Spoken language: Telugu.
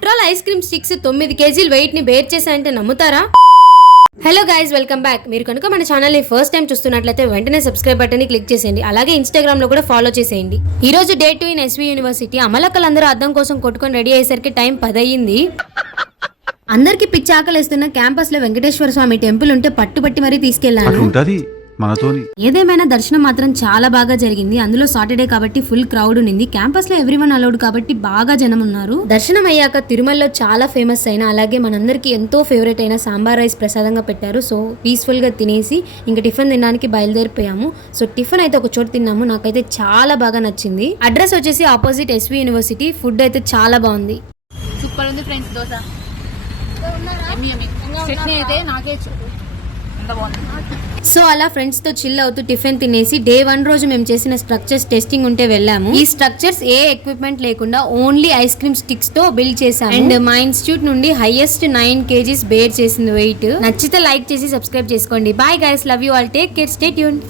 After all ice cream sticks 9 కేజీలు వెయిట్ ని బేర్ చేశాయంటే నమ్ముతారా? Hello guys, welcome back. మీరు కనుక మన ఛానల్ ని ఫస్ట్ టైం చూస్తున్నట్లయితే వెంటనే సబ్స్క్రైబ్ బటన్ ని క్లిక్ చేసేయండి. అలాగే ఇన్స్టాగ్రామ్ లో కూడా ఫాలో చేసేయండి. ఈ రోజు డే 2 ఇన్ ఎస్వి యూనివర్సిటీ. అమలక్కలందరూ అద్దం కోసం కొట్టుకొని రెడీ అయ్యేసరికి టైం 10 అయ్యింది. అందరికి పిచ్చి ఆకలిస్తున్న క్యాంపస్ లో వెంకటేశ్వర స్వామి టెంపుల్ ఉంటే పట్టుబట్టి మరీ తీసుకెళ్లాను. ఏదేమైనా దర్శనం మాత్రం చాలా బాగా జరిగింది. అందులో సాటర్డే కాబట్టి ఫుల్ క్రౌడ్ ఉంది. క్యాంపస్ లో ఎవ్రీవన్ అలౌడ్ కాబట్టి బాగా జనం ఉన్నారు. దర్శనం అయ్యాక తిరుమలలో చాలా ఫేమస్ అయిన అలాగే మనందరికి ఎంతో ఫేవరెట్ అయిన సాంబార్ రైస్ ప్రసాదంగా పెట్టారు. సో పీస్ఫుల్ గా తినేసి ఇంకా టిఫిన్ తినడానికి బయలుదేరిపోయాము. సో టిఫిన్ అయితే ఒక చోట తిన్నాము. నాకైతే చాలా బాగా నచ్చింది. అడ్రస్ వచ్చేసి ఆపోజిట్ ఎస్వి యూనివర్సిటీ. ఫుడ్ అయితే చాలా బాగుంది. సూపర్ ఉంది ఫ్రెండ్స్. దోశ చట్నీ అయితే నాకే సో అలా ఫ్రెండ్స్ తో చిల్ అవుతూ టిఫిన్ తినేసి డే 1 రోజు మేము చేసిన స్ట్రక్చర్స్ టెస్టింగ్ ఉంటే వెళ్ళాము. ఈ స్ట్రక్చర్స్ ఏ ఎక్విప్మెంట్ లేకుండా ఓన్లీ ఐస్ క్రీమ్ స్టిక్స్ తో బిల్డ్ చేశాము. అండ్ మా ఇన్స్టిట్యూట్ నుండి హైయెస్ట్ 9 kgs బేర్ చేసింది వెయిట్. నచ్చితే లైక్ చేసి సబ్స్క్రైబ్ చేసుకోండి. Bye guys, love you all, take care, stay tuned.